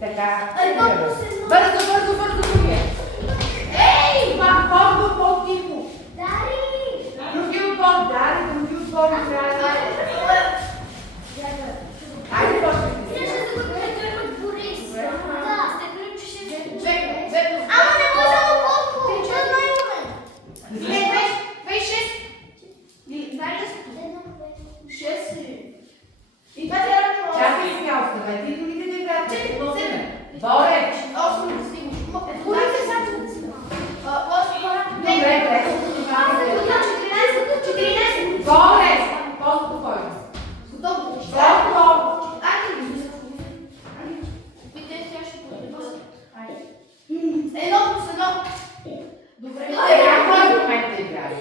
Така. Бързо, другия. Ей, по-тихо. Други отбор, други отбори. Айде, почвайте. Ама не може да го колко. Чакай сега, оставете и другите да играят. Боре! Добре, Боре! По-спокойно. Сега кой в момента играе?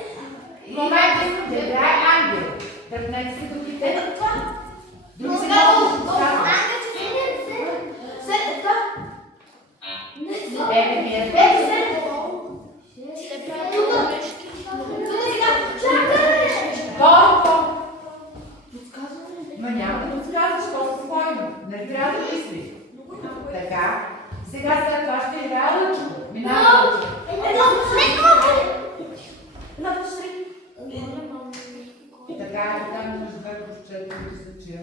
В момента искам да играе Ангел. Тръгнете се другите. Други се Ма няма да подсказваш, по-спокойно. Не трябва да мисли. Така. Сега след това ще играе Лъчко. Минава Лъчко. Така, там имаш две прочети, мисля, че...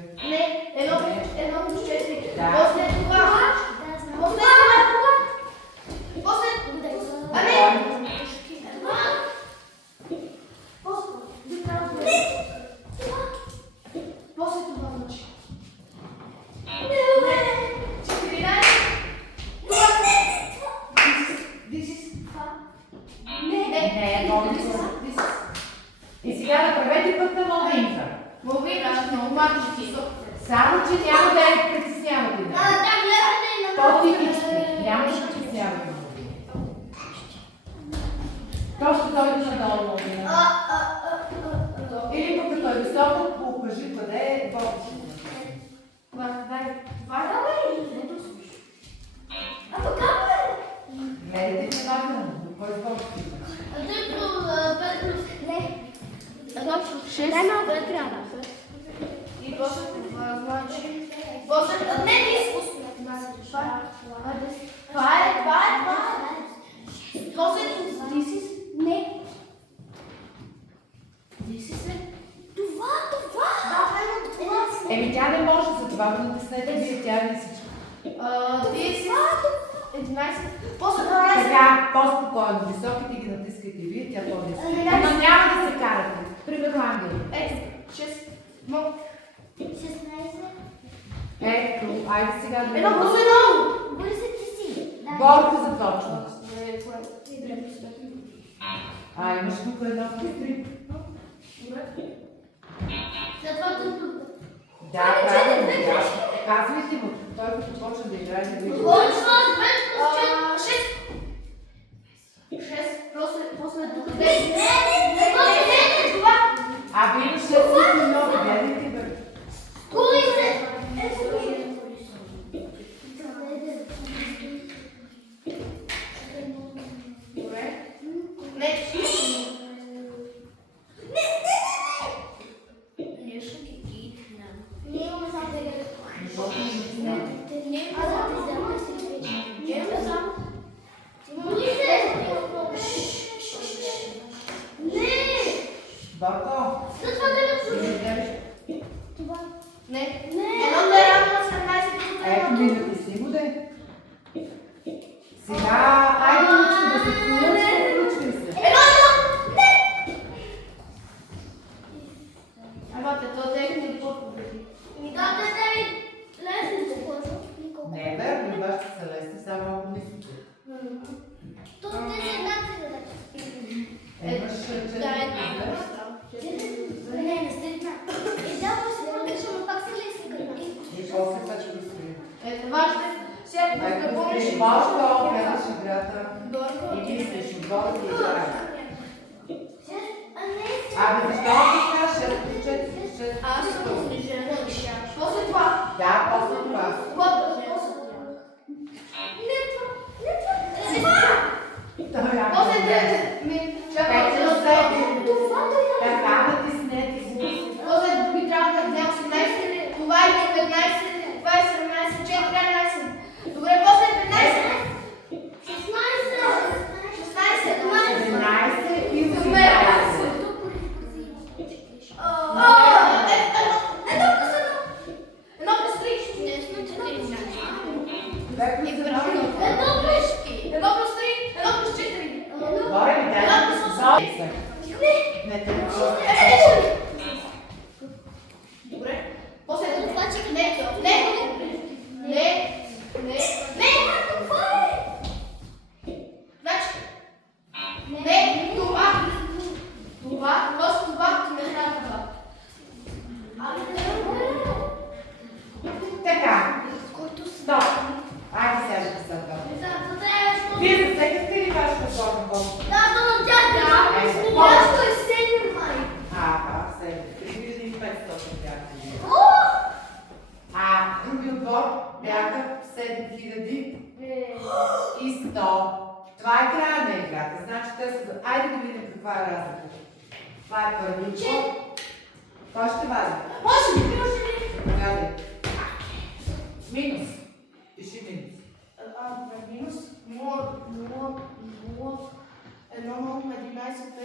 И сега направете път на Малвинка. Само, че няма да я притеснявате. По-тихички. Няма да притеснявате. То ще дойде надолу Малвина. Или пък като е високо, покажи къде е по-тихички. Гледайте внимателно. Кой е по-тихички? Еми тя не може, за това да натиснете вие, тя не всичко. Така, по-спокойно, високите ги натискайте вие, тя по-ниско. Но няма да се карате. Примерно Ангел. Ето, айде сега да видим. Борка започва. Имаш тук едно три. Да, правилно. Казвайте му, той като почне да играе, да види. Вие имаш 6 много, гледайте бе. Борко! Ето ми натисни го де. Сега, айде Лъчко да се включи се. Не бе, при вас ще се лесни, само ако мислите. Имаш 4. И после пачка си. Борко, гледаш играта. И мислиш, отбора ти играе. Защо ти кажеш 6+4+4? Да, после това. Така, натиснете си. Това е 15, това е 17, това е 17, 14. Добре, 2 плюс 1. Едно плюс 3. Едно плюс 3, едно плюс 4. Добре, ми дай да се записа. Не те Добре. После Ето това, че не е. Значи, не, това, просто това, не знам това. Така, Който си. стоп. Айде сега да писат това. Вие засекахте ли вашата форма колко? Да, но тя Да. Място е 7 май. Аха, 3500 бяха. Други отбор бяха 7100. Това е края на играта. Значи те са... Айде да видим каква е разликата. Това е първи отбор. Кой ще вади? Може би. Вади. Минус. Пиши минус. Минус 0, 11, 5,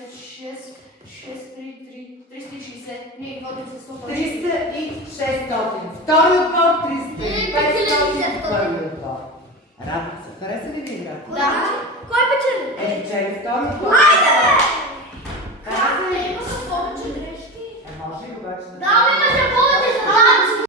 6, 3, 360. Ние водим се 100. 300 и 600. Втори отбор 300 и 500. Първи отбор. Радица, хареса ли ви играта? Да. Кой печели? Чели втори отбор. Айде! Хареса ли? Има с повече грешки. Може ли обаче да... Да, бе,